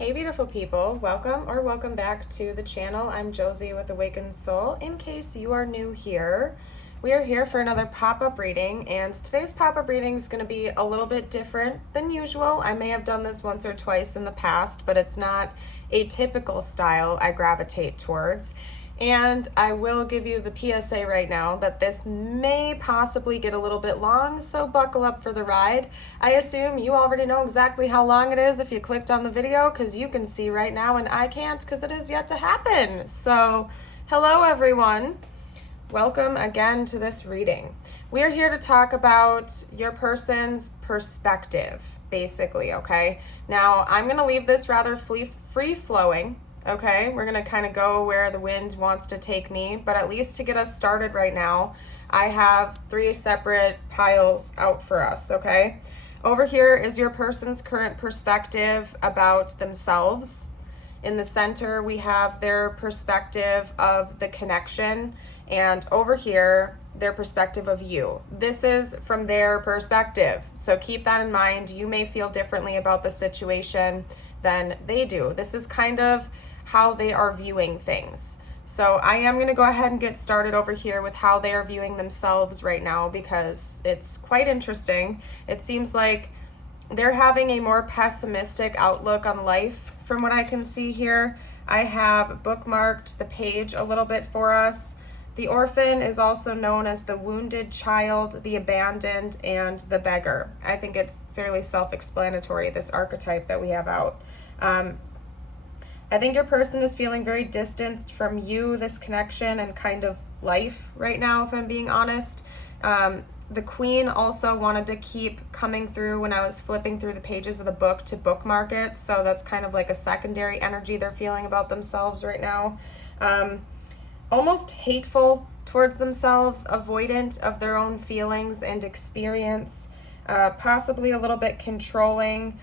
Hey beautiful people, welcome back to the channel. I'm Josie with Awakened Soul. In case you are new here, we are here for another pop-up reading, and today's pop-up reading is going to be a little bit different than usual. I may have done this once or twice in the past, but it's not a typical style I gravitate towards. And I will give you the PSA right now that this may possibly get a little bit long, so buckle up for the ride. I assume you already know exactly how long it is if you clicked on the video, because you can see right now and I can't because it is yet to happen. So, hello everyone. Welcome again to this reading. We are here to talk about your person's perspective, basically, okay? Now, I'm going to leave this rather free-flowing. Okay, we're going to kind of go where the wind wants to take me, but at least to get us started right now, I have 3 separate piles out for us, okay? Over here is your person's current perspective about themselves. In the center, we have their perspective of the connection, and over here, their perspective of you. This is from their perspective, so keep that in mind. You may feel differently about the situation than they do. This is kind of how they are viewing things. So I am going to go ahead and get started over here with how they are viewing themselves right now, because it's quite interesting. It seems like they're having a more pessimistic outlook on life from what I can see here. I have bookmarked the page a little bit for us. The orphan is also known as the wounded child, the abandoned, and the beggar. I think it's fairly self-explanatory, this archetype that we have out. I think your person is feeling very distanced from you, this connection, and kind of life right now, if I'm being honest. The queen also wanted to keep coming through when I was flipping through the pages of the book to bookmark it, so that's kind of like a secondary energy they're feeling about themselves right now. Almost hateful towards themselves, avoidant of their own feelings and experience, possibly a little bit controlling.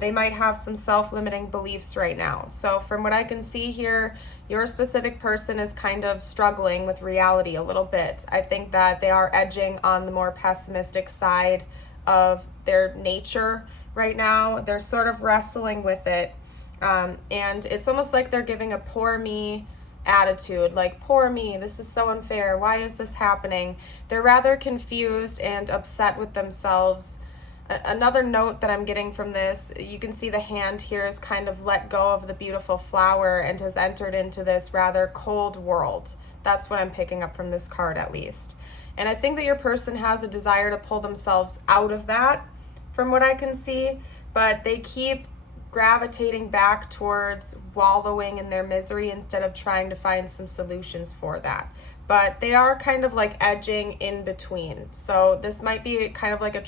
They might have some self-limiting beliefs right now. So from what I can see here, your specific person is kind of struggling with reality a little bit. I think that they are edging on the more pessimistic side of their nature right now. They're sort of wrestling with it. And it's almost like they're giving a poor me attitude, like, poor me, this is so unfair, why is this happening? They're rather confused and upset with themselves. Another note that I'm getting from this, you can see the hand here is kind of let go of the beautiful flower and has entered into this rather cold world. That's what I'm picking up from this card, at least. And I think that your person has a desire to pull themselves out of that, from what I can see, but they keep gravitating back towards wallowing in their misery instead of trying to find some solutions for that. But they are kind of like edging in between. So this might be kind of like a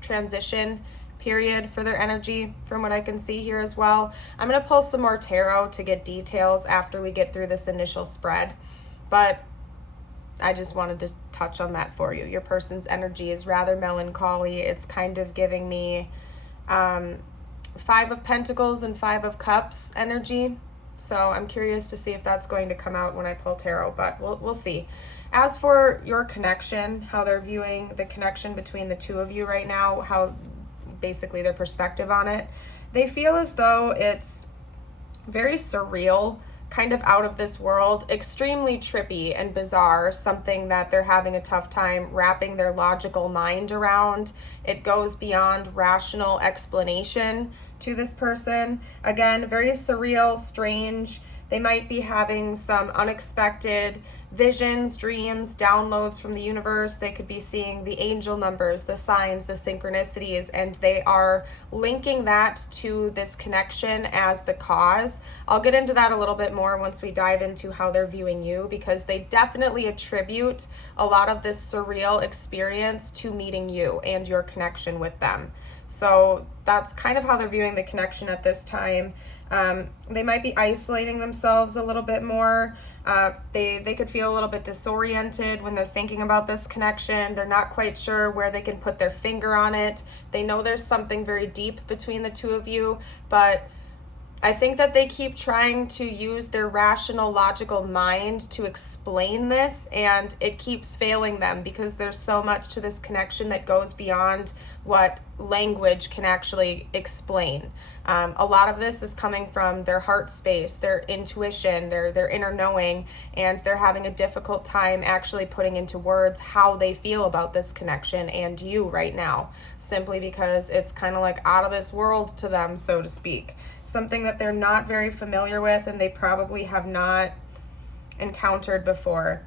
transition period for their energy from what I can see here as well. I'm going to pull some more tarot to get details after we get through this initial spread, but I just wanted to touch on that for you. Your person's energy is rather melancholy. It's kind of giving me 5 of Pentacles and 5 of Cups energy. So I'm curious to see if that's going to come out when I pull tarot, but we'll see. As for your connection, how they're viewing the connection between the two of you right now, how basically their perspective on it, they feel as though it's very surreal, kind of out of this world, extremely trippy and bizarre, something that they're having a tough time wrapping their logical mind around. It goes beyond rational explanation to this person. Again, very surreal, strange. They might be having some unexpected visions, dreams, downloads from the universe. They could be seeing the angel numbers, the signs, the synchronicities, and they are linking that to this connection as the cause. I'll get into that a little bit more once we dive into how they're viewing you, because they definitely attribute a lot of this surreal experience to meeting you and your connection with them. So that's kind of how they're viewing the connection at this time. They might be isolating themselves a little bit more. They could feel a little bit disoriented when they're thinking about this connection. They're not quite sure where they can put their finger on it. They know there's something very deep between the two of you, but I think that they keep trying to use their rational, logical mind to explain this, and it keeps failing them because there's so much to this connection that goes beyond what language can actually explain. A lot of this is coming from their heart space, their intuition, their inner knowing, and they're having a difficult time actually putting into words how they feel about this connection and you right now, simply because it's kind of like out of this world to them, so to speak. Something that they're not very familiar with and they probably have not encountered before.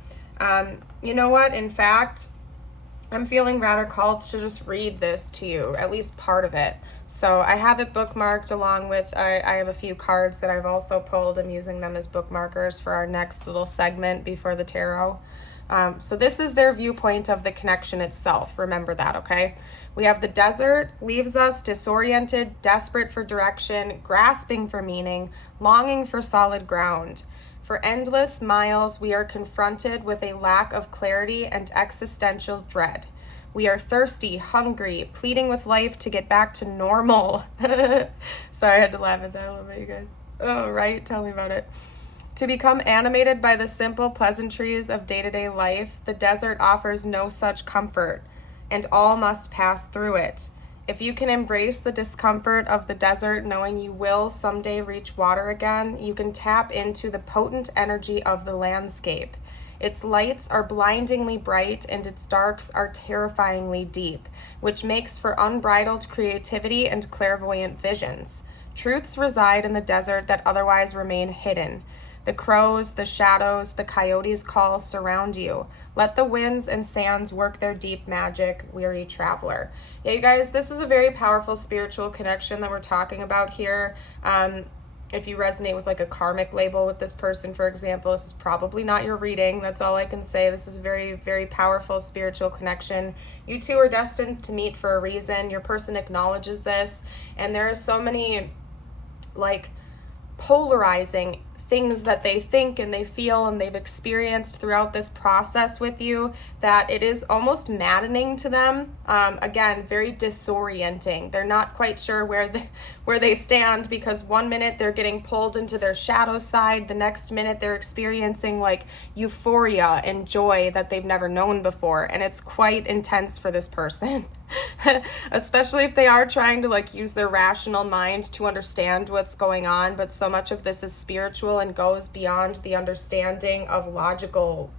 You know what? In fact, I'm feeling rather called to just read this to you, at least part of it. So I have it bookmarked along with, I have a few cards that I've also pulled. I'm using them as bookmarkers for our next little segment before the tarot. So this is their viewpoint of the connection itself. Remember that, okay? We have the desert, leaves us disoriented, desperate for direction, grasping for meaning, longing for solid ground. For endless miles, we are confronted with a lack of clarity and existential dread. We are thirsty, hungry, pleading with life to get back to normal. Sorry, I had to laugh at that a little bit, you guys. Oh, right? Tell me about it. To become animated by the simple pleasantries of day-to-day life, the desert offers no such comfort, and all must pass through it. If you can embrace the discomfort of the desert, knowing you will someday reach water again, you can tap into the potent energy of the landscape. Its lights are blindingly bright and its darks are terrifyingly deep, which makes for unbridled creativity and clairvoyant visions. Truths reside in the desert that otherwise remain hidden. The crows, the shadows, the coyotes' calls surround you. Let the winds and sands work their deep magic, weary traveler. Yeah, you guys, this is a very powerful spiritual connection that we're talking about here. If you resonate with like a karmic label with this person, for example, this is probably not your reading. That's all I can say. This is a very, very powerful spiritual connection. You two are destined to meet for a reason. Your person acknowledges this. And there are so many like polarizing things that they think and they feel and they've experienced throughout this process with you that it is almost maddening to them. Again, very disorienting. They're not quite sure where they stand, because one minute they're getting pulled into their shadow side, the next minute they're experiencing like euphoria and joy that they've never known before, and it's quite intense for this person. Especially if they are trying to like use their rational mind to understand what's going on, but so much of this is spiritual and goes beyond the understanding of logical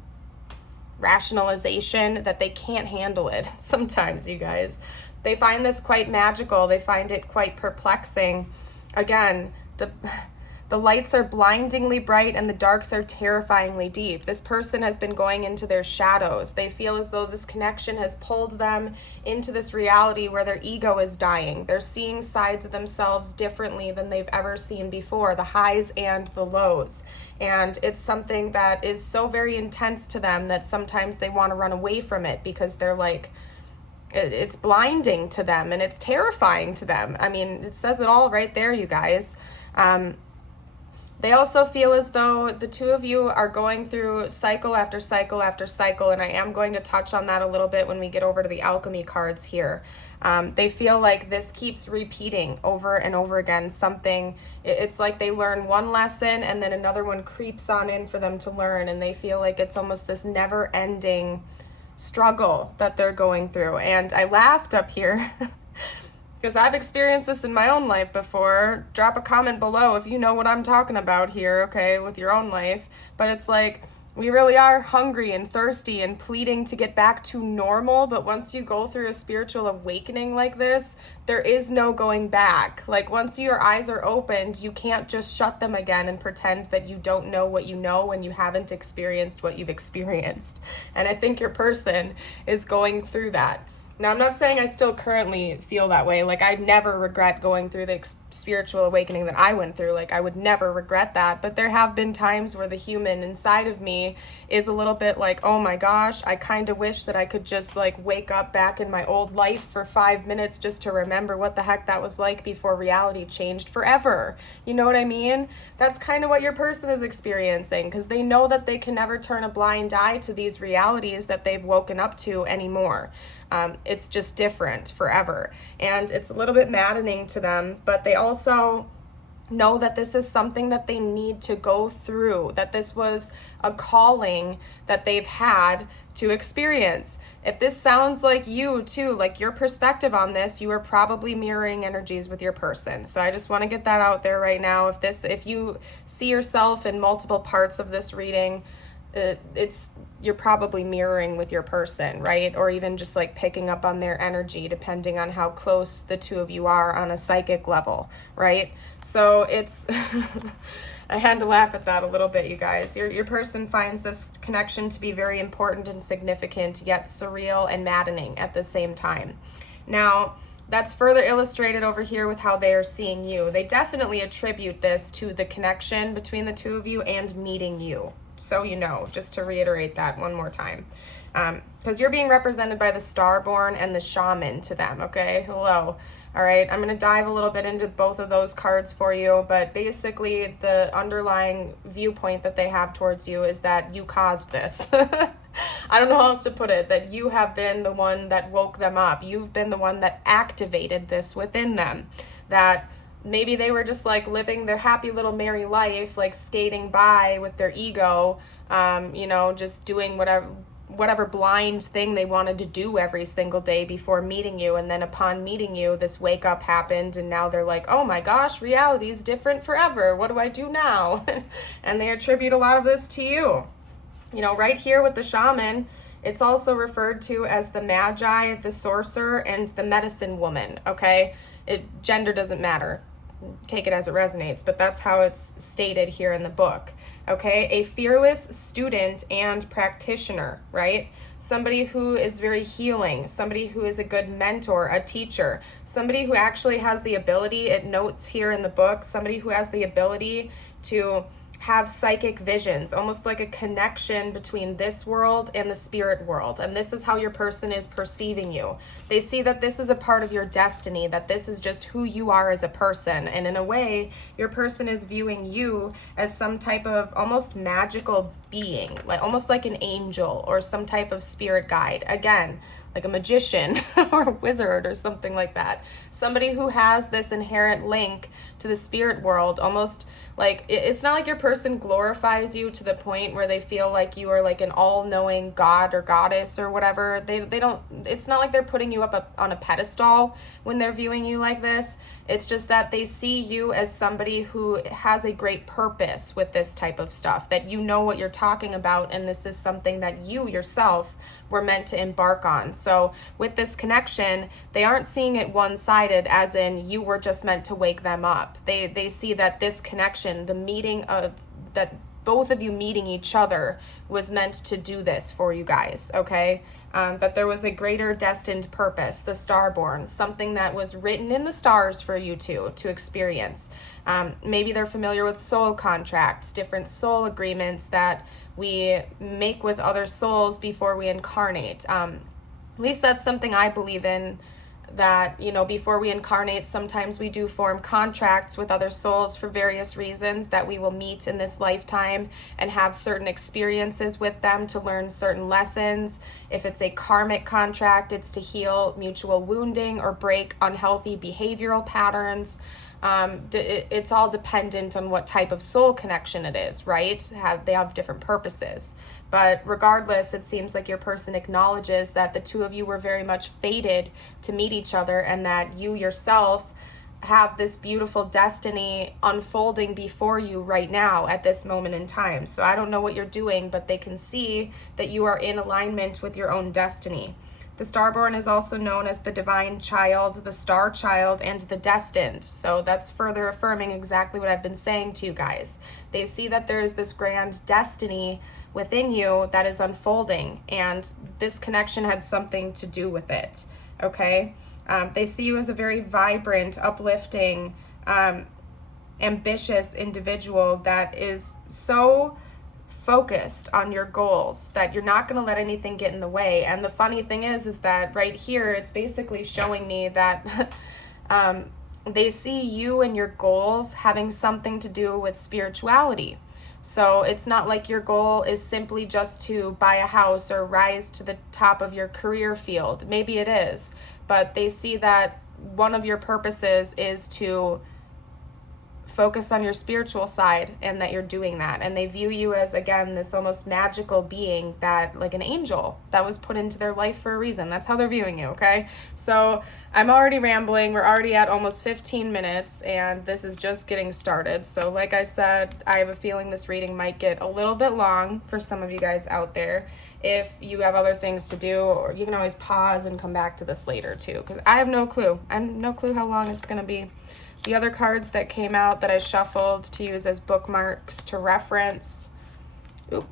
rationalization that they can't handle it sometimes, you guys. They find this quite magical. They find it quite perplexing. Again, the lights are blindingly bright and the darks are terrifyingly deep. This person has been going into their shadows. They feel as though this connection has pulled them into this reality where their ego is dying. They're seeing sides of themselves differently than they've ever seen before, the highs and the lows. And it's something that is so very intense to them that sometimes they want to run away from it, because they're like, it's blinding to them and it's terrifying to them. I mean, it says it all right there, you guys. They also feel as though the two of you are going through cycle after cycle after cycle, and I am going to touch on that a little bit when we get over to the alchemy cards here. They feel like this keeps repeating over and over again. It's like they learn one lesson and then another one creeps on in for them to learn, and they feel like it's almost this never-ending struggle that they're going through. And I laughed up here because I've experienced this in my own life before. Drop a comment below if you know what I'm talking about here, okay, with your own life. But it's like, we really are hungry and thirsty and pleading to get back to normal. But once you go through a spiritual awakening like this, there is no going back. Like, once your eyes are opened, you can't just shut them again and pretend that you don't know what you know when you haven't experienced what you've experienced. And I think your person is going through that. Now, I'm not saying I still currently feel that way. Like, I never regret going through the spiritual awakening that I went through. Like, I would never regret that. But there have been times where the human inside of me is a little bit like, oh my gosh, I kind of wish that I could just like wake up back in my old life for 5 minutes just to remember what the heck that was like before reality changed forever. You know what I mean? That's kind of what your person is experiencing, because they know that they can never turn a blind eye to these realities that they've woken up to anymore. It's just different forever. And it's a little bit maddening to them, but they also know that this is something that they need to go through, that this was a calling that they've had to experience. If this sounds like you too, like your perspective on this, you are probably mirroring energies with your person. So I just want to get that out there right now. If you see yourself in multiple parts of this reading, you're probably mirroring with your person, right? Or even just like picking up on their energy, depending on how close the two of you are on a psychic level, right? So it's I had to laugh at that a little bit, you guys. Your person finds this connection to be very important and significant, yet surreal and maddening at the same time. Now, that's further illustrated over here with how they are seeing you. They definitely attribute this to the connection between the two of you and meeting you. So you know, just to reiterate that one more time. Because you're being represented by the Starborn and the Shaman to them, okay? Hello. All right, I'm going to dive a little bit into both of those cards for you, but basically the underlying viewpoint that they have towards you is that you caused this. I don't know how else to put it, that you have been the one that woke them up. You've been the one that activated this within them, that maybe they were just like living their happy little merry life, like skating by with their ego, just doing whatever blind thing they wanted to do every single day before meeting you. And then upon meeting you, this wake up happened, and now they're like, oh my gosh, reality is different forever. What do I do now? And they attribute a lot of this to you. Right here with the Shaman, it's also referred to as the Magi, the Sorcerer, and the Medicine Woman, okay? Gender doesn't matter. Take it as it resonates, but that's how it's stated here in the book, okay? A fearless student and practitioner, right? Somebody who is very healing, somebody who is a good mentor, a teacher, somebody who actually has the ability, it notes here in the book, somebody who has the ability to have psychic visions, almost like a connection between this world and the spirit world. And this is how your person is perceiving you. They see that this is a part of your destiny, that this is just who you are as a person. And in a way, your person is viewing you as some type of almost magical being, almost like an angel or some type of spirit guide. Again, like a magician or a wizard or something like that. Somebody who has this inherent link to the spirit world, almost like it's not like your person glorifies you to the point where they feel like you are like an all-knowing god or goddess or whatever. They don't, it's not like they're putting you up on a pedestal when they're viewing you like this. It's just that they see you as somebody who has a great purpose with this type of stuff, that you know what you're talking about, and this is something that you yourself were meant to embark on. So with this connection, they aren't seeing it one-sided, as in you were just meant to wake them up. They see that this connection, the meeting of that, both of you meeting each other was meant to do this for you guys, okay? That there was a greater destined purpose, the Starborn, something that was written in the stars for you two to experience. Maybe they're familiar with soul contracts, different soul agreements that we make with other souls before we incarnate. At least that's something I believe in, that, before we incarnate, sometimes we do form contracts with other souls for various reasons, that we will meet in this lifetime and have certain experiences with them to learn certain lessons. If it's a karmic contract, it's to heal mutual wounding or break unhealthy behavioral patterns. It's all dependent on what type of soul connection it is, right? They have different purposes. But regardless, it seems like your person acknowledges that the two of you were very much fated to meet each other, and that you yourself have this beautiful destiny unfolding before you right now at this moment in time. So I don't know what you're doing, but they can see that you are in alignment with your own destiny. The Starborn is also known as the Divine Child, the Star Child, and the Destined. So that's further affirming exactly what I've been saying to you guys. They see that there is this grand destiny within you that is unfolding, and this connection had something to do with it, okay? They see you as a very vibrant, uplifting, ambitious individual that is so focused on your goals that you're not going to let anything get in the way. And the funny thing is that right here, it's basically showing me that they see you and your goals having something to do with spirituality. So it's not like your goal is simply just to buy a house or rise to the top of your career field. Maybe it is, but they see that one of your purposes is to focus on your spiritual side and that you're doing that. And they view you as, again, this almost magical being, that like an angel that was put into their life for a reason. That's how they're viewing you, okay? So I'm already rambling. We're already at almost 15 minutes and this is just getting started. So like I said, I have a feeling this reading might get a little bit long for some of you guys out there. If you have other things to do, or you can always pause and come back to this later too, because I have no clue. I have no clue how long it's going to be. The other cards that came out that I shuffled to use as bookmarks to reference. Oop.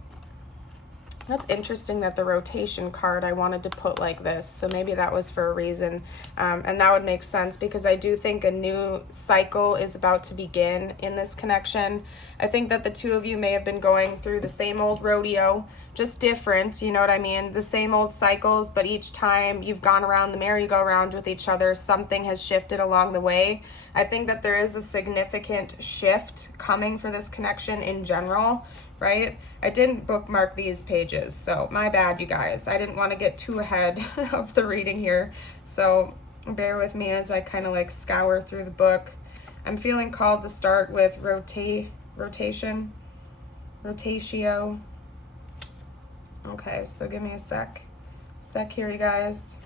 That's interesting that the rotation card I wanted to put like this, so maybe that was for a reason, and that would make sense because I do think a new cycle is about to begin in this connection. I think that the two of you may have been going through the same old rodeo, just different, you know what I mean? The same old cycles, but each time you've gone around the merry-go-round with each other, something has shifted along the way. I think that there is a significant shift coming for this connection in general, right? I didn't bookmark these pages, so my bad, you guys. I didn't want to get too ahead of the reading here, so bear with me as I kind of like scour through the book. I'm feeling called to start with rotatio. Okay, so give me a sec here, you guys.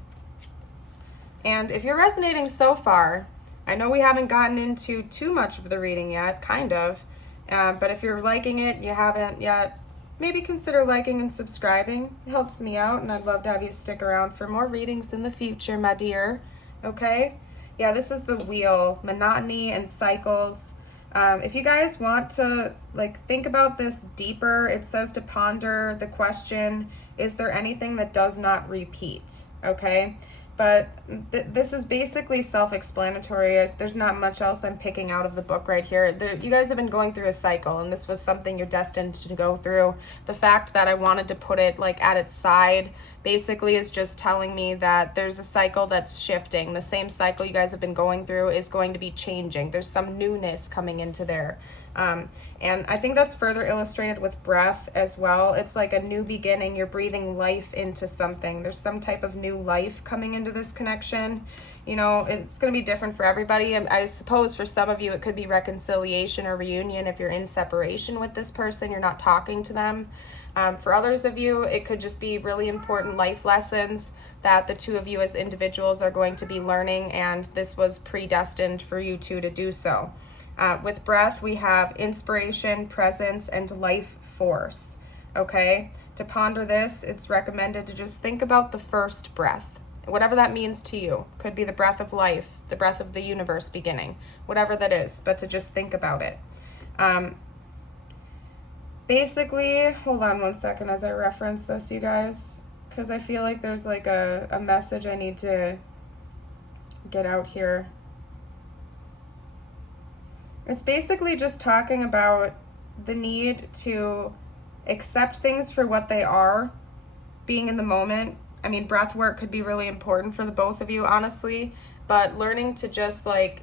And if you're resonating so far, I know we haven't gotten into too much of the reading yet, kind of, but if you're liking it, you haven't yet, maybe consider liking and subscribing. It helps me out, and I'd love to have you stick around for more readings in the future, my dear. Okay? Yeah, this is the wheel, monotony and cycles. If you guys want to like think about this deeper, it says to ponder the question, is there anything that does not repeat? Okay? But this is basically self-explanatory. There's not much else I'm picking out of the book right here. You guys have been going through a cycle, and this was something you're destined to go through. The fact that I wanted to put it like at its side basically is just telling me that there's a cycle that's shifting. The same cycle you guys have been going through is going to be changing. There's some newness coming into there. And I think that's further illustrated with breath as well. It's like a new beginning. You're breathing life into something. There's some type of new life coming into this connection. You know, it's going to be different for everybody. I suppose for some of you, it could be reconciliation or reunion. If you're in separation with this person, you're not talking to them. For others of you, it could just be really important life lessons that the two of you as individuals are going to be learning, and this was predestined for you two to do so. With breath, we have inspiration, presence, and life force, okay? To ponder this, it's recommended to just think about the first breath, whatever that means to you. Could be the breath of life, the breath of the universe beginning, whatever that is, but to just think about it. Basically, hold on one second as I reference this, you guys, because I feel like there's like a message I need to get out here. It's basically just talking about the need to accept things for what they are, being in the moment. I mean, breath work could be really important for the both of you, honestly, but learning to just like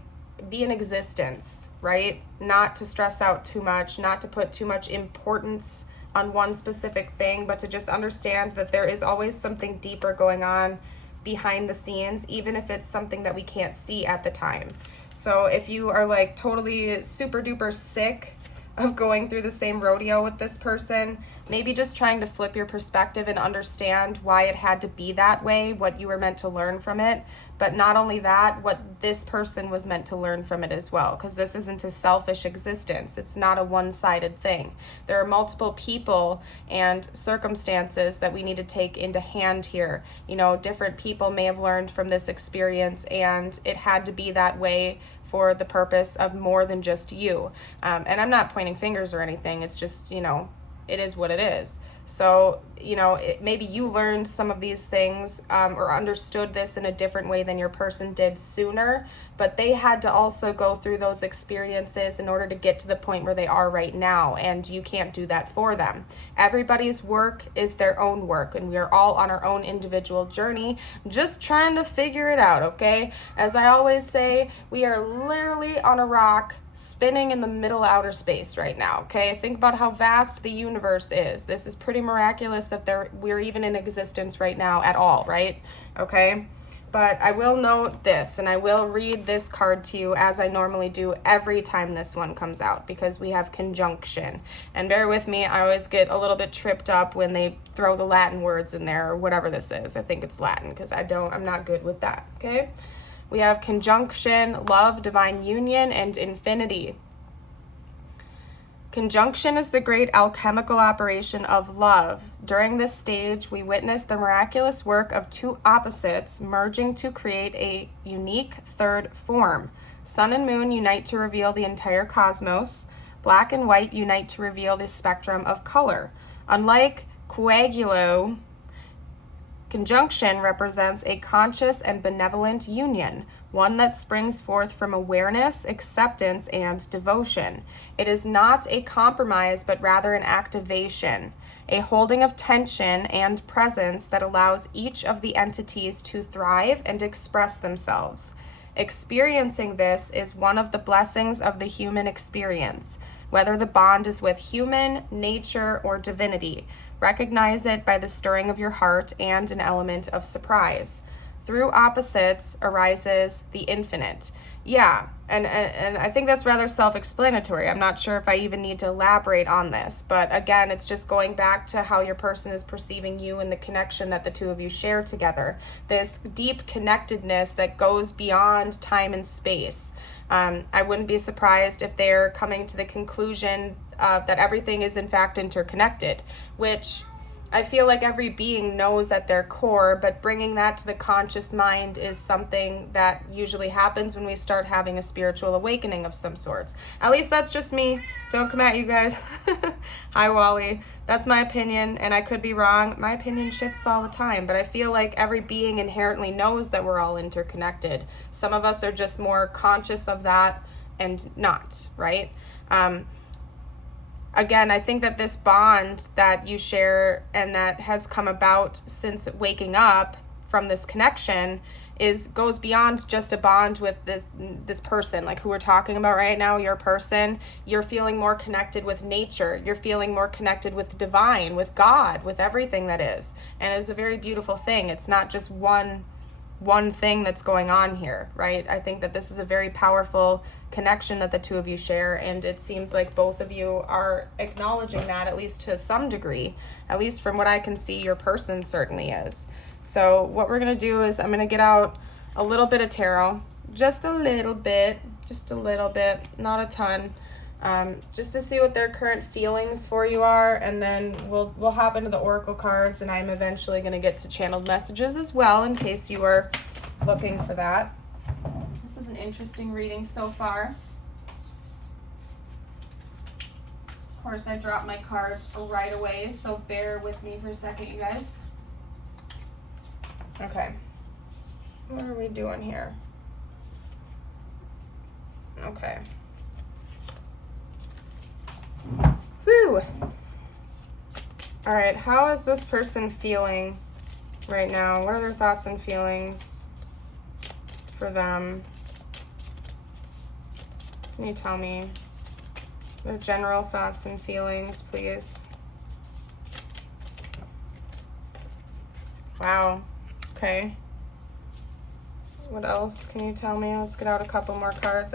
be in existence, right? Not to stress out too much, not to put too much importance on one specific thing, but to just understand that there is always something deeper going on behind the scenes, even if it's something that we can't see at the time. So if you are like totally super duper sick of going through the same rodeo with this person, maybe just trying to flip your perspective and understand why it had to be that way, what you were meant to learn from it, but not only that, what this person was meant to learn from it as well, because this isn't a selfish existence. It's not a one-sided thing. There are multiple people and circumstances that we need to take into hand here. You know, different people may have learned from this experience, and it had to be that way for the purpose of more than just you. And I'm not pointing fingers or anything. It's just, you know, it is what it is. So, you know, maybe you learned some of these things or understood this in a different way than your person did sooner, but they had to also go through those experiences in order to get to the point where they are right now, and you can't do that for them. Everybody's work is their own work, and we are all on our own individual journey, just trying to figure it out, okay? As I always say, we are literally on a rock spinning in the middle of outer space right now, okay? Think about how vast the universe is. This is pretty miraculous that we're even in existence right now at all, right? Okay? But I will note this, and I will read this card to you as I normally do every time this one comes out, because we have conjunction. And bear with me, I always get a little bit tripped up when they throw the Latin words in there, or whatever this is. I think it's Latin, because I'm not good with that, okay? We have conjunction, love, divine union, and infinity. Conjunction is the great alchemical operation of love. During this stage, we witness the miraculous work of two opposites merging to create a unique third form. Sun and moon unite to reveal the entire cosmos. Black and white unite to reveal the spectrum of color. Unlike coagulo, conjunction represents a conscious and benevolent union, one that springs forth from awareness, acceptance, and devotion. It is not a compromise, but rather an activation, a holding of tension and presence that allows each of the entities to thrive and express themselves. Experiencing this is one of the blessings of the human experience, whether the bond is with human, nature, or divinity. Recognize it by the stirring of your heart and an element of surprise. Through opposites arises the infinite. Yeah, and I think that's rather self-explanatory. I'm not sure if I even need to elaborate on this, but again, it's just going back to how your person is perceiving you and the connection that the two of you share together. This deep connectedness that goes beyond time and space. I wouldn't be surprised if they're coming to the conclusion that everything is in fact interconnected, which I feel like every being knows at their core, but bringing that to the conscious mind is something that usually happens when we start having a spiritual awakening of some sorts. At least that's just me. Don't come at you guys. Hi, Wally. That's my opinion, and I could be wrong. My opinion shifts all the time, but I feel like every being inherently knows that we're all interconnected. Some of us are just more conscious of that and not, right? Again, I think that this bond that you share and that has come about since waking up from this connection goes beyond just a bond with this person, like who we're talking about right now, your person. You're feeling more connected with nature. You're feeling more connected with the divine, with God, with everything that is. And it's a very beautiful thing. It's not just one thing that's going on here, right? I think that this is a very powerful connection that the two of you share, and it seems like both of you are acknowledging that, at least to some degree. At least from what I can see, your person certainly is. So what we're going to do is I'm going to get out a little bit of tarot, just a little bit, not a ton, just to see what their current feelings for you are, and then we'll hop into the oracle cards, and I'm eventually going to get to channeled messages as well, in case you are looking for that. This is an interesting reading so far. Of course, I dropped my cards right away, so bear with me for a second, you guys. Okay. What are we doing here? Okay. Woo! All right, how is this person feeling right now? What are their thoughts and feelings for them? Can you tell me their general thoughts and feelings, please? Wow. Okay. What else can you tell me? Let's get out a couple more cards.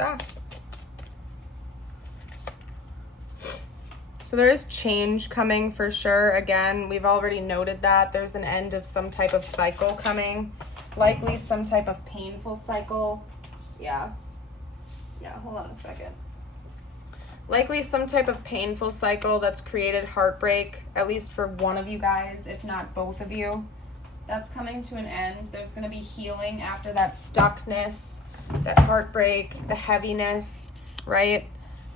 So there is change coming for sure. Again, we've already noted that there's an end of some type of cycle coming, likely some type of painful cycle. Yeah, hold on a second. Likely some type of painful cycle that's created heartbreak, at least for one of you guys, if not both of you. That's coming to an end. There's going to be healing after that stuckness, that heartbreak, the heaviness, right?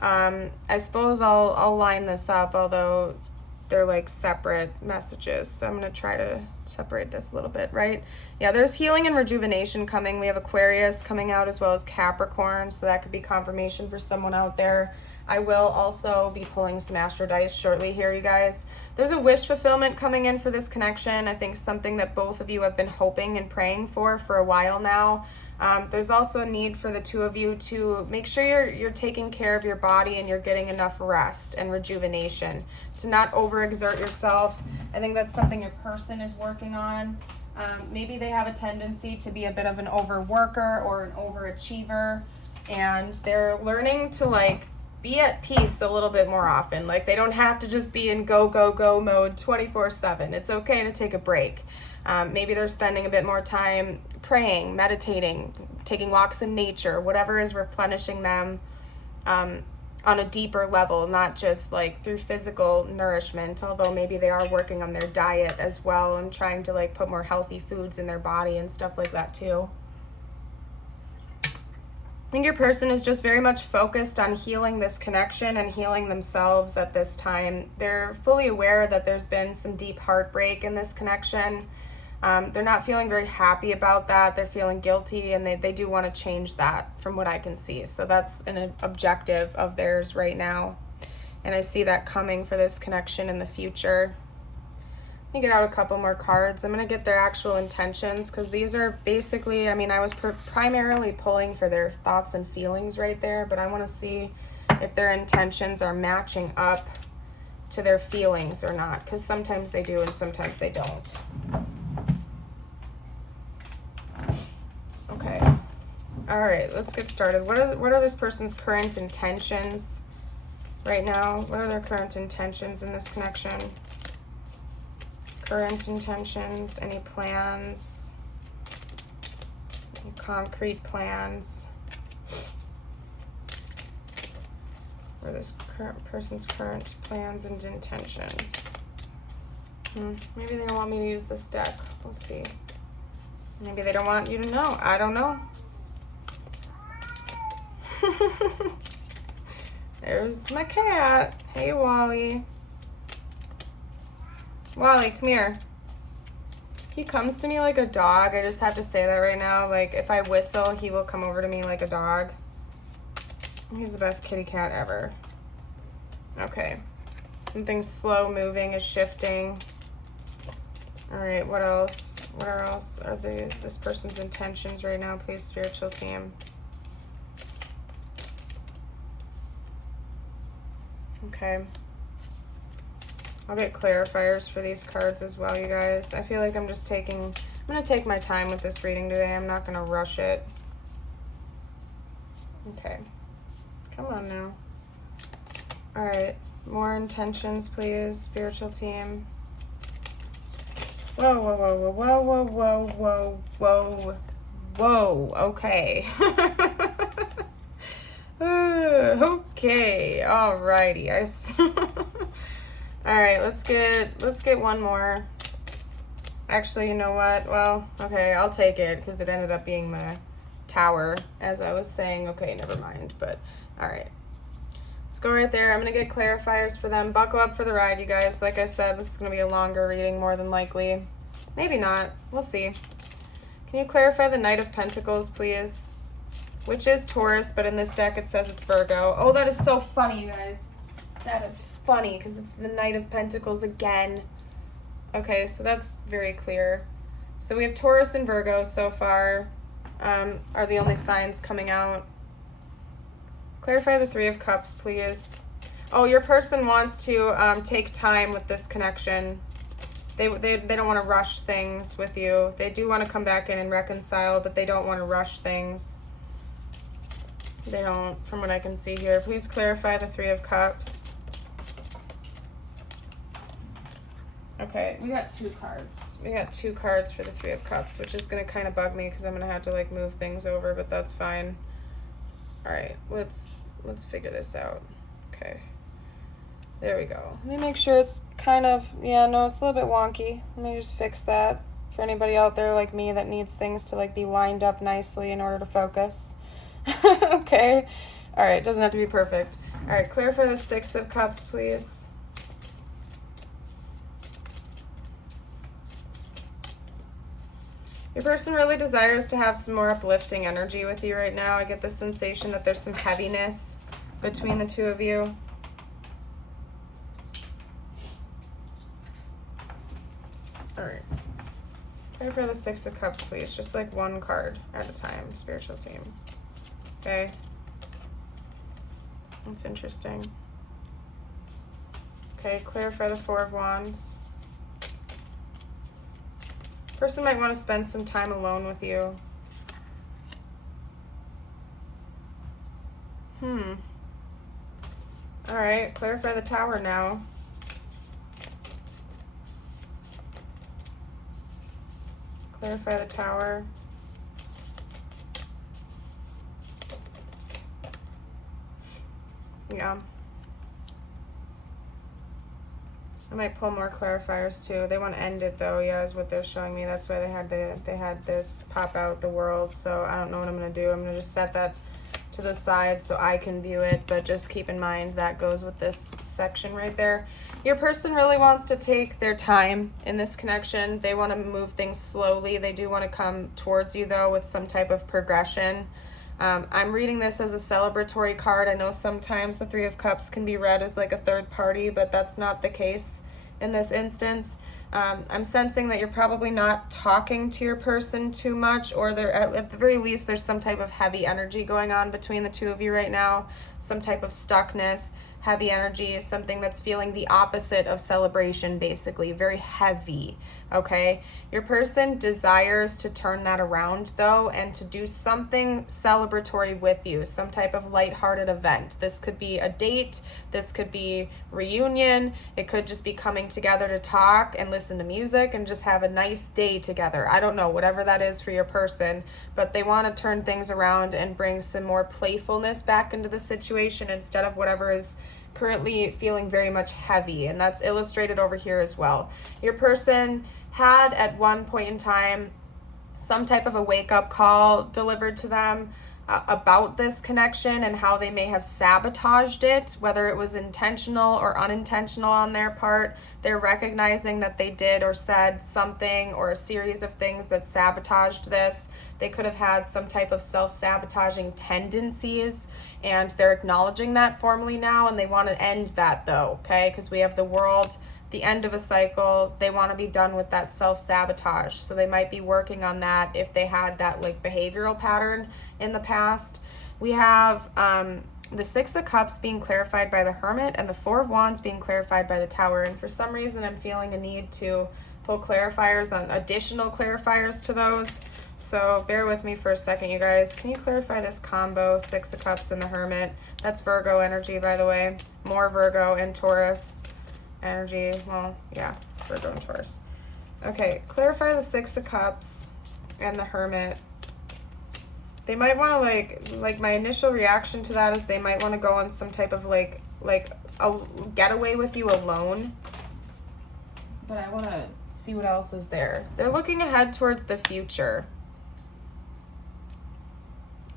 I suppose I'll line this up, although they're like separate messages. So I'm going to try to separate this a little bit, right? Yeah, there's healing and rejuvenation coming. We have Aquarius coming out as well as Capricorn. So that could be confirmation for someone out there. I will also be pulling some astro dice shortly here, you guys. There's a wish fulfillment coming in for this connection. I think something that both of you have been hoping and praying for a while now. There's also a need for the two of you to make sure you're taking care of your body and you're getting enough rest and rejuvenation, to not overexert yourself. I think that's something your person is working on. Maybe they have a tendency to be a bit of an overworker or an overachiever, and they're learning to like be at peace a little bit more often. Like they don't have to just be in go, go, go mode 24/7. It's okay to take a break. Maybe they're spending a bit more time praying, meditating, taking walks in nature, whatever is replenishing them on a deeper level, not just like through physical nourishment, although maybe they are working on their diet as well and trying to like put more healthy foods in their body and stuff like that too. I think your person is just very much focused on healing this connection and healing themselves at this time. They're fully aware that there's been some deep heartbreak in this connection. They're not feeling very happy about that. They're feeling guilty, and they do want to change that from what I can see. So that's an objective of theirs right now. And I see that coming for this connection in the future. Let me get out a couple more cards. I'm going to get their actual intentions, because these are basically, I mean, I was primarily pulling for their thoughts and feelings right there, but I want to see if their intentions are matching up to their feelings or not, because sometimes they do and sometimes they don't. Okay. All right, let's get started. What are this person's current intentions right now? What are their current intentions in this connection? Current intentions, any plans, any concrete plans? Or this current person's current plans and intentions? Maybe they don't want me to use this deck. We'll see. Maybe they don't want you to know. I don't know. There's my cat. Hey, Wally. Wally, come here. He comes to me like a dog. I just have to say that right now. Like, if I whistle, he will come over to me like a dog. He's the best kitty cat ever. Okay. Something slow moving is shifting. All right, what else? What else are this person's intentions right now, please, spiritual team? Okay. I'll get clarifiers for these cards as well, you guys. I feel like I'm going to take my time with this reading today. I'm not going to rush it. Okay. Come on now. All right. More intentions, please, spiritual team. Whoa, whoa, whoa, whoa, whoa, whoa, whoa, whoa, whoa, okay. Okay, alrighty. Alright, let's get one more. Actually, you know what? Well, okay, I'll take it, because it ended up being my tower, as I was saying. Okay, never mind, but alright. Let's go right there. I'm going to get clarifiers for them. Buckle up for the ride, you guys. Like I said, this is going to be a longer reading, more than likely. Maybe not. We'll see. Can you clarify the Knight of Pentacles, please? Which is Taurus, but in this deck it says it's Virgo. Oh, that is so funny, you guys. That is funny, because it's the Knight of Pentacles again. Okay, so that's very clear. So we have Taurus and Virgo so far. Are the only signs coming out. Clarify the Three of Cups, please. Oh, your person wants to take time with this connection. They don't want to rush things with you. They do want to come back in and reconcile, but they don't want to rush things. They don't, from what I can see here. Please clarify the Three of Cups. Okay, we got two cards. We got two cards for the Three of Cups, which is going to kind of bug me because I'm going to have to like move things over, but that's fine. All right, let's figure this out. Okay, there we go. Let me make sure it's kind of, yeah, no, it's a little bit wonky. Let me just fix that for anybody out there like me that needs things to like be lined up nicely in order to focus. Okay, all right, doesn't have to be perfect. All right, clarify the Six of Cups, please. Your person really desires to have some more uplifting energy with you right now. I get the sensation that there's some heaviness between the two of you. All right. Pray for the Six of Cups, please. Just like one card at a time, spiritual team. Okay. That's interesting. Okay, clarify the Four of Wands. Person might want to spend some time alone with you. All right, clarify the Tower now. Clarify the Tower. Yeah. I might pull more clarifiers too. They want to end it though, yeah, is what they're showing me. That's why they had this pop out the world. So I don't know what I'm going to do. I'm going to just set that to the side so I can view it, but just keep in mind that goes with this section right there. Your person really wants to take their time in this connection. They want to move things slowly. They do want to come towards you though with some type of progression. I'm reading this as a celebratory card. I know sometimes the Three of Cups can be read as like a third party, but that's not the case in this instance. I'm sensing that you're probably not talking to your person too much, or there at the very least there's some type of heavy energy going on between the two of you right now, some type of stuckness. Heavy energy is something that's feeling the opposite of celebration, basically, very heavy, okay? Your person desires to turn that around, though, and to do something celebratory with you, some type of lighthearted event. This could be a date, this could be reunion, it could just be coming together to talk and listen to music and just have a nice day together. I don't know, whatever that is for your person, but they want to turn things around and bring some more playfulness back into the situation instead of whatever is currently feeling very much heavy, and that's illustrated over here as well. Your person had at one point in time some type of a wake-up call delivered to them about this connection and how they may have sabotaged it, whether it was intentional or unintentional on their part. They're recognizing that they did or said something or a series of things that sabotaged this. They could have had some type of self-sabotaging tendencies, and they're acknowledging that formally now, and they want to end that though, okay? Because we have the World, the end of a cycle. They want to be done with that self-sabotage, so they might be working on that if they had that like behavioral pattern in the past. We have the Six of Cups being clarified by the Hermit and the Four of Wands being clarified by the Tower, and for some reason I'm feeling a need to pull clarifiers on additional clarifiers to those. So bear with me for a second, you guys. Can you clarify this combo, Six of Cups and the Hermit? That's Virgo energy, by the way. More Virgo and Taurus energy. Well, yeah, Virgo and Taurus. Okay, clarify the Six of Cups and the Hermit. They might want to like my initial reaction to that is they might want to go on some type of like a getaway with you alone. But I want to see what else is there. They're looking ahead towards the future.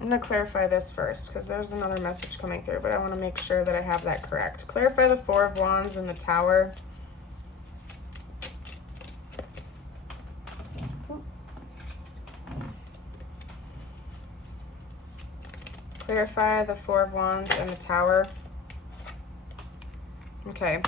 I'm going to clarify this first because there's another message coming through, but I want to make sure that I have that correct. Clarify the Four of Wands and the Tower. Clarify the Four of Wands and the Tower. Okay.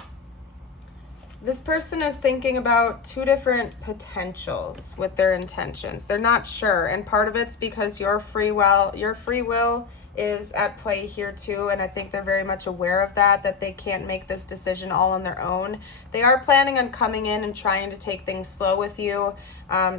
This person is thinking about two different potentials with their intentions. They're not sure, and part of it's because your free will is at play here too, and I think they're very much aware of that they can't make this decision all on their own. They are planning on coming in and trying to take things slow with you,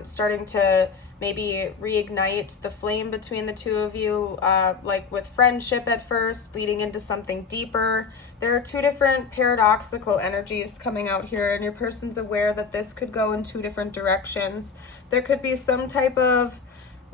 starting to maybe reignite the flame between the two of you, like with friendship at first, leading into something deeper. There are two different paradoxical energies coming out here, and your person's aware that this could go in two different directions. There could be some type of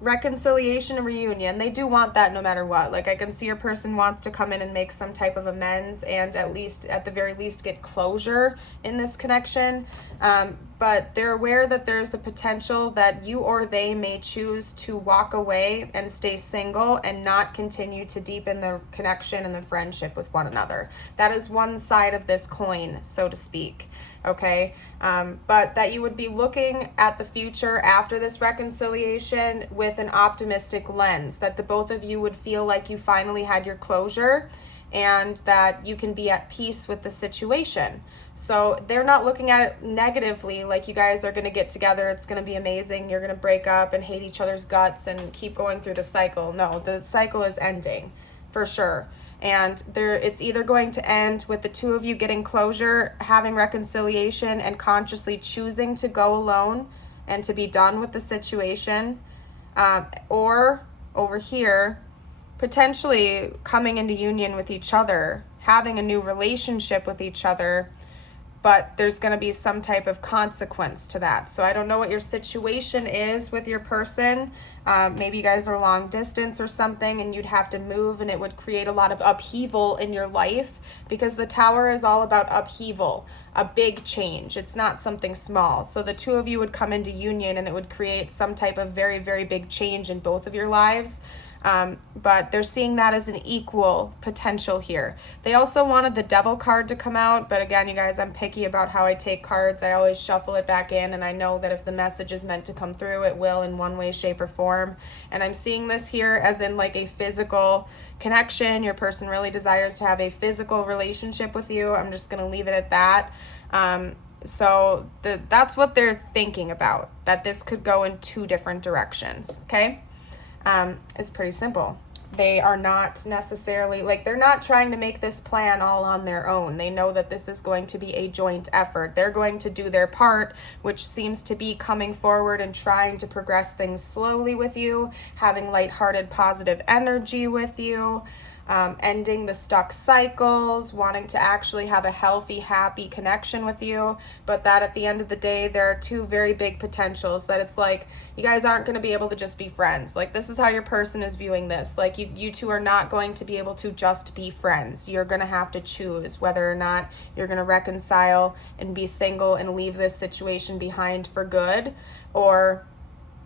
reconciliation and reunion. They do want that no matter what. Like I can see your person wants to come in and make some type of amends and at the very least get closure in this connection. But they're aware that there's a potential that you or they may choose to walk away and stay single and not continue to deepen the connection and the friendship with one another. That is one side of this coin, so to speak. Okay, but that you would be looking at the future after this reconciliation with an optimistic lens, that the both of you would feel like you finally had your closure and that you can be at peace with the situation. So they're not looking at it negatively, like you guys are going to get together, it's going to be amazing, you're going to break up and hate each other's guts and keep going through the cycle. No, the cycle is ending for sure. And it's either going to end with the two of you getting closure, having reconciliation, and consciously choosing to go alone and to be done with the situation, or over here, potentially coming into union with each other, having a new relationship with each other, but there's going to be some type of consequence to that. So I don't know what your situation is with your person. Maybe you guys are long distance or something and you'd have to move, and it would create a lot of upheaval in your life, because the Tower is all about upheaval, a big change. It's not something small. So the two of you would come into union and it would create some type of very, very big change in both of your lives. But they're seeing that as an equal potential here. They also wanted the Devil card to come out, but again, you guys, I'm picky about how I take cards. I always shuffle it back in, and I know that if the message is meant to come through, it will in one way, shape, or form. And I'm seeing this here as in like a physical connection. Your person really desires to have a physical relationship with you. I'm just going to leave it at that. So that's what they're thinking about, that this could go in two different directions, okay? It's pretty simple. They are not necessarily, like, they're not trying to make this plan all on their own. They know that this is going to be a joint effort. They're going to do their part, which seems to be coming forward and trying to progress things slowly with you, having lighthearted, positive energy with you, ending the stuck cycles, wanting to actually have a healthy, happy connection with you. But that at the end of the day, there are two very big potentials, that it's like you guys aren't going to be able to just be friends. Like, this is how your person is viewing this. Like, you two are not going to be able to just be friends. You're going to have to choose whether or not you're going to reconcile and be single and leave this situation behind for good, or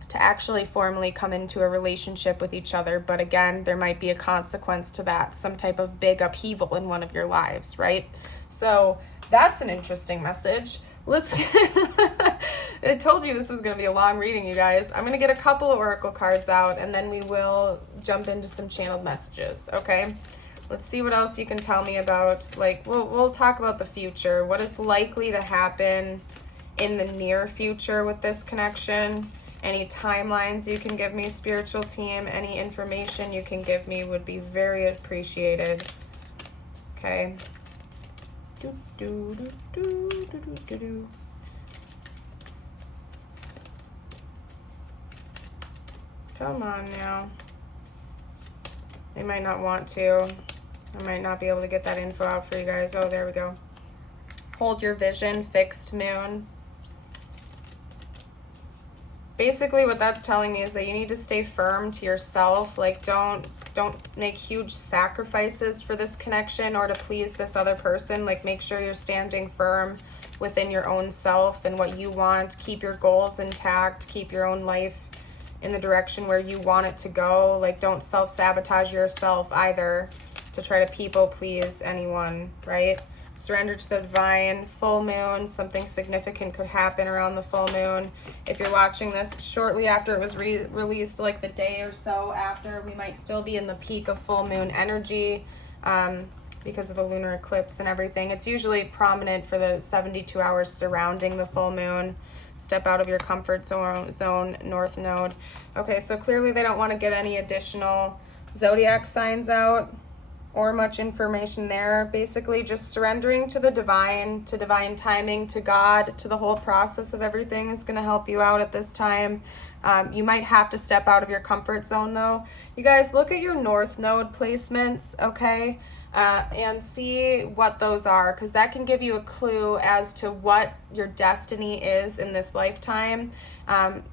to actually formally come into a relationship with each other. But again, there might be a consequence to that, some type of big upheaval in one of your lives, right? So that's an interesting message. I told you this was going to be a long reading, you guys. I'm going to get a couple of oracle cards out, and then we will jump into some channeled messages, okay? Let's see what else you can tell me about, like, we'll talk about the future. What is likely to happen in the near future with this connection? Any timelines you can give me, spiritual team, any information you can give me would be very appreciated. Okay. Come on now. They might not want to. I might not be able to get that info out for you guys. Oh, there we go. Hold your vision, fixed moon. Basically what that's telling me is that you need to stay firm to yourself. Like, don't make huge sacrifices for this connection or to please this other person. Like, make sure you're standing firm within your own self and what you want. Keep your goals intact. Keep your own life in the direction where you want it to go. Like, don't self-sabotage yourself either to try to people please anyone, right? Surrender to the divine. Full moon, something significant could happen around the full moon. If you're watching this shortly after it was released, like the day or so after, we might still be in the peak of full moon energy because of the lunar eclipse and everything. It's usually prominent for the 72 hours surrounding the full moon. Step out of your comfort zone, North Node. Okay, so clearly they don't want to get any additional zodiac signs out or much information there. Basically just surrendering to the divine, to divine timing, to God, to the whole process of everything is going to help you out at this time. You might have to step out of your comfort zone though. You guys, look at your North Node placements, okay? And see what those are, because that can give you a clue as to what your destiny is in this lifetime.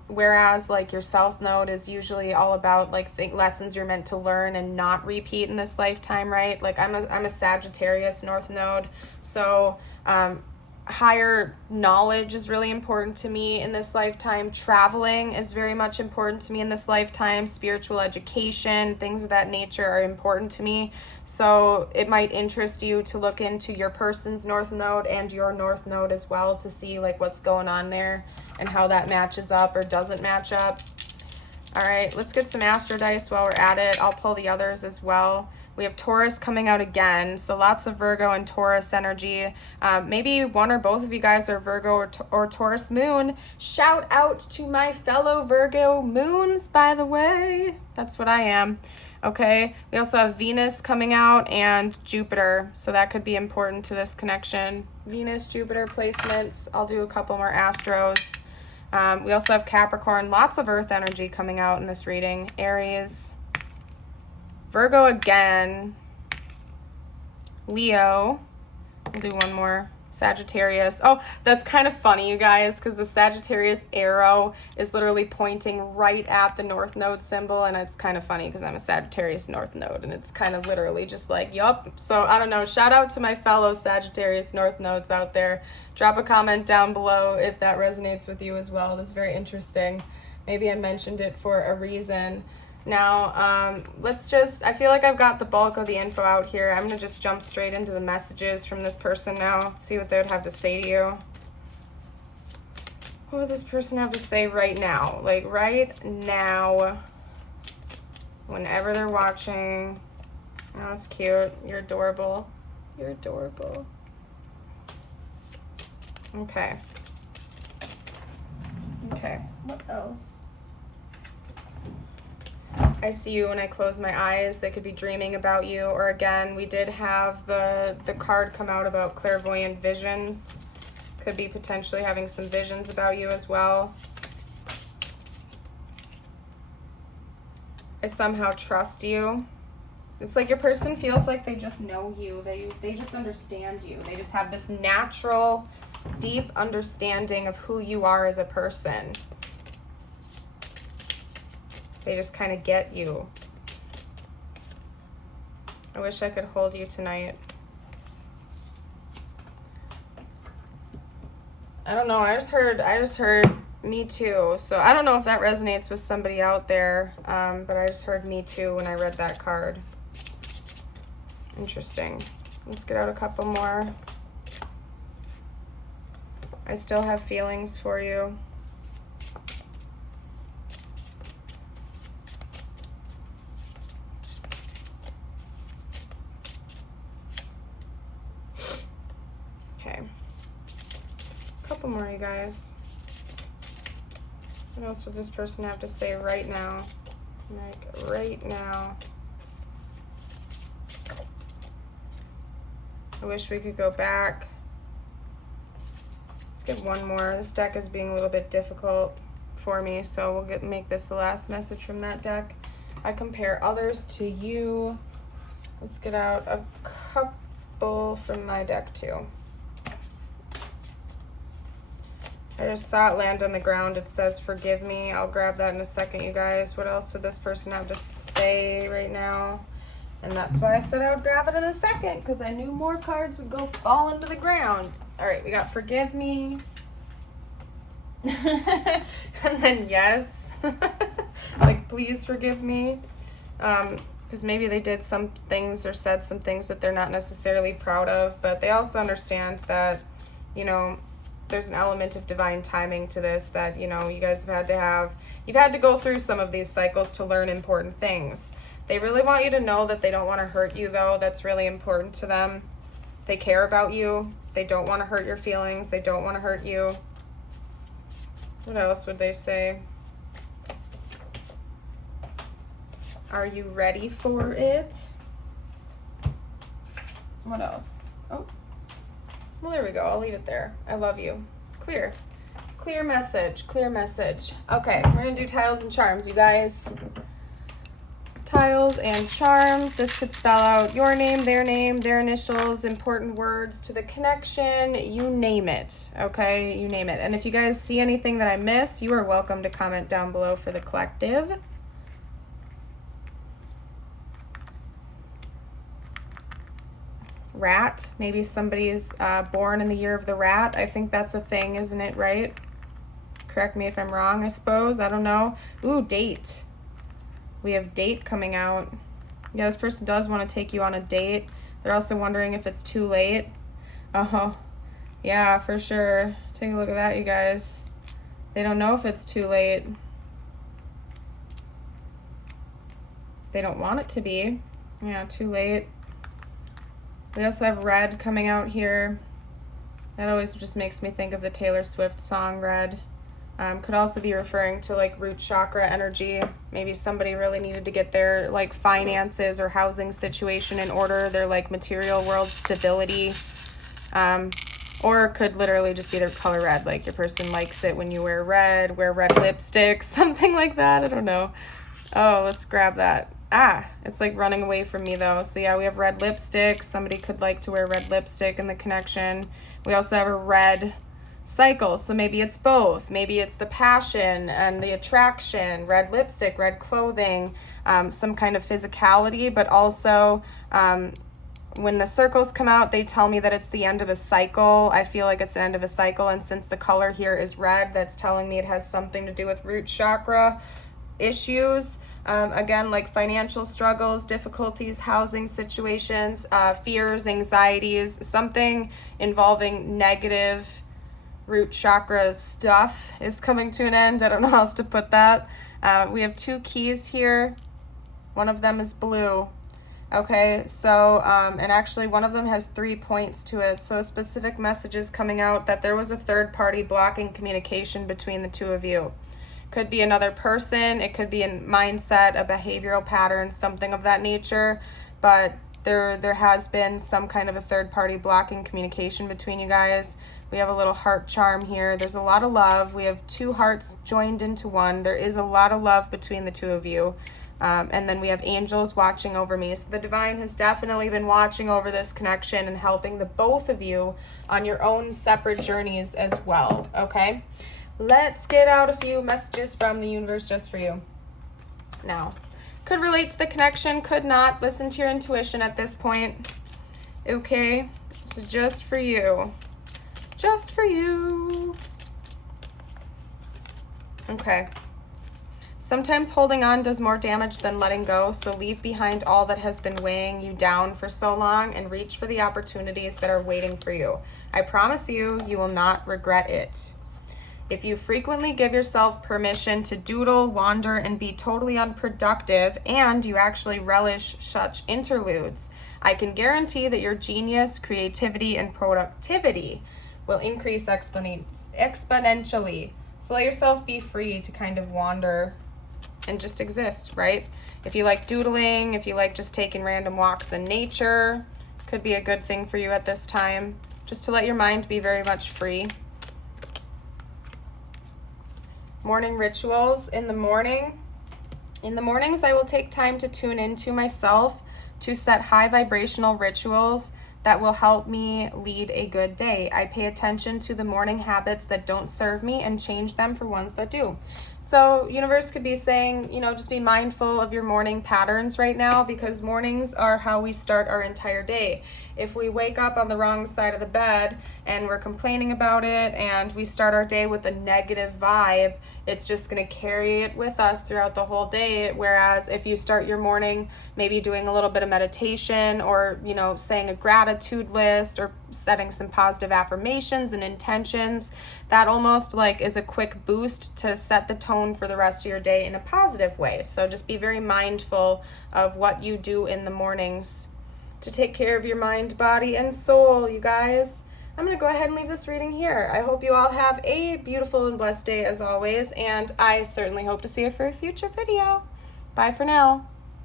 Whereas like your South Node is usually all about like lessons you're meant to learn and not repeat in this lifetime, right? Like I'm a Sagittarius North Node, so higher knowledge is really important to me in this lifetime. Traveling is very much important to me in this lifetime. Spiritual education, things of that nature are important to me. So it might interest you to look into your person's North Node and your North Node as well to see like what's going on there and how that matches up or doesn't match up. All right, let's get some Astro Dice while we're at it. I'll pull the others as well. We have Taurus coming out again, so lots of Virgo and Taurus energy. Maybe one or both of you guys are Virgo or Taurus moon. Shout out to my fellow Virgo moons, by the way. That's what I am. Okay, we also have Venus coming out and Jupiter, so that could be important to this connection. Venus, Jupiter placements. I'll do a couple more Astros. We also have Capricorn, lots of earth energy coming out in this reading. Aries, Virgo again, Leo, we'll do one more, Sagittarius. Oh, that's kind of funny, you guys, because the Sagittarius arrow is literally pointing right at the North Node symbol, and it's kind of funny because I'm a Sagittarius North Node, and it's kind of literally just like, yup. So I don't know, shout out to my fellow Sagittarius North Nodes out there. Drop a comment down below if that resonates with you as well. That's very interesting. Maybe I mentioned it for a reason. Now, I feel like I've got the bulk of the info out here. I'm going to just jump straight into the messages from this person now, see what they would have to say to you. What would this person have to say right now? Like, right now, whenever they're watching. Oh, that's cute. You're adorable. You're adorable. Okay. Okay, what else? I see you when I close my eyes. They could be dreaming about you. Or again, we did have the card come out about clairvoyant visions. Could be potentially having some visions about you as well. I somehow trust you. It's like your person feels like they just know you. They just understand you. They just have this natural, deep understanding of who you are as a person. They just kind of get you. I wish I could hold you tonight. I don't know. I just heard me too. So I don't know if that resonates with somebody out there. But I just heard me too when I read that card. Interesting. Let's get out a couple more. I still have feelings for you. More, you guys. What else would this person have to say right now? Like, right now. I wish we could go back. Let's get one more. This deck is being a little bit difficult for me, so we'll make this the last message from that deck. I compare others to you. Let's get out a couple from my deck too. I just saw it land on the ground. It says, forgive me. I'll grab that in a second, you guys. What else would this person have to say right now? And that's why I said I would grab it in a second, because I knew more cards would go fall into the ground. All right, we got forgive me. And then yes. Like, please forgive me. Because maybe they did some things or said some things that they're not necessarily proud of. But they also understand that, you know, there's an element of divine timing to this, that, you know, you guys you've had to go through some of these cycles to learn important things. They really want you to know that they don't want to hurt you, though. That's really important to them. They care about you. They don't want to hurt your feelings. They don't want to hurt you. What else would they say? Are you ready for it? What else? Oh. Well, there we go. I'll leave it there. I love you. Clear. Clear message. Clear message. Okay, we're going to do tiles and charms, you guys. Tiles and charms. This could spell out your name, their initials, important words to the connection. You name it. Okay? You name it. And if you guys see anything that I miss, you are welcome to comment down below for the collective. Rat. Maybe somebody's born in the year of the rat. I think that's a thing, isn't it, right? Correct me if I'm wrong, I suppose. I don't know. Ooh, date. We have date coming out. Yeah, this person does want to take you on a date. They're also wondering if it's too late. Oh, yeah, for sure. Take a look at that, you guys. They don't know if it's too late. They don't want it to be. Yeah, too late. We also have Red coming out here. That always just makes me think of the Taylor Swift song, Red. Could also be referring to like root chakra energy. Maybe somebody really needed to get their like finances or housing situation in order, their like material world stability. Or it could literally just be their color red, like your person likes it when you wear red lipstick, something like that. I don't know. Oh, let's grab that. Ah, it's like running away from me though. So yeah, we have red lipstick. Somebody could like to wear red lipstick in the connection. We also have a red cycle, so maybe it's both. Maybe it's the passion and the attraction, red lipstick, red clothing, some kind of physicality, but also when the circles come out, they tell me that it's the end of a cycle. I feel like it's the end of a cycle, and since the color here is red, that's telling me it has something to do with root chakra issues. Again, like financial struggles, difficulties, housing situations, fears, anxieties, something involving negative root chakra stuff is coming to an end. I don't know how else to put that. We have 2 keys here. One of them is blue. Okay, so, and actually one of them has 3 points to it. So a specific message is coming out that there was a third party blocking communication between the 2 of you. Could be another person, it could be a mindset, a behavioral pattern, something of that nature, but there has been some kind of a third party blocking communication between you guys. We have a little heart charm here. There's a lot of love. We have 2 hearts joined into one. There is a lot of love between the 2 of you. And then we have angels watching over me. So the divine has definitely been watching over this connection and helping the both of you on your own separate journeys as well, okay? Let's get out a few messages from the universe just for you. Now, could relate to the connection, could not. Listen to your intuition at this point, okay? So just for you. Just for you. Okay. Sometimes holding on does more damage than letting go, so leave behind all that has been weighing you down for so long and reach for the opportunities that are waiting for you. I promise you, you will not regret it. If you frequently give yourself permission to doodle, wander, and be totally unproductive, and you actually relish such interludes, I can guarantee that your genius, creativity, and productivity will increase exponentially. So let yourself be free to kind of wander and just exist, right? If you like doodling, if you like just taking random walks in nature, could be a good thing for you at this time, just to let your mind be very much free. Morning rituals. In the mornings, I will take time to tune into myself to set high vibrational rituals that will help me lead a good day. I pay attention to the morning habits that don't serve me and change them for ones that do. So universe could be saying, just be mindful of your morning patterns right now, because mornings are how we start our entire day. If we wake up on the wrong side of the bed and we're complaining about it and we start our day with a negative vibe, it's just going to carry it with us throughout the whole day. Whereas if you start your morning maybe doing a little bit of meditation or, saying a gratitude list or setting some positive affirmations and intentions, that almost like is a quick boost to set the tone for the rest of your day in a positive way. So just be very mindful of what you do in the mornings to take care of your mind, body, and soul, you guys. I'm going to go ahead and leave this reading here. I hope you all have a beautiful and blessed day as always, and I certainly hope to see you for a future video. Bye for now.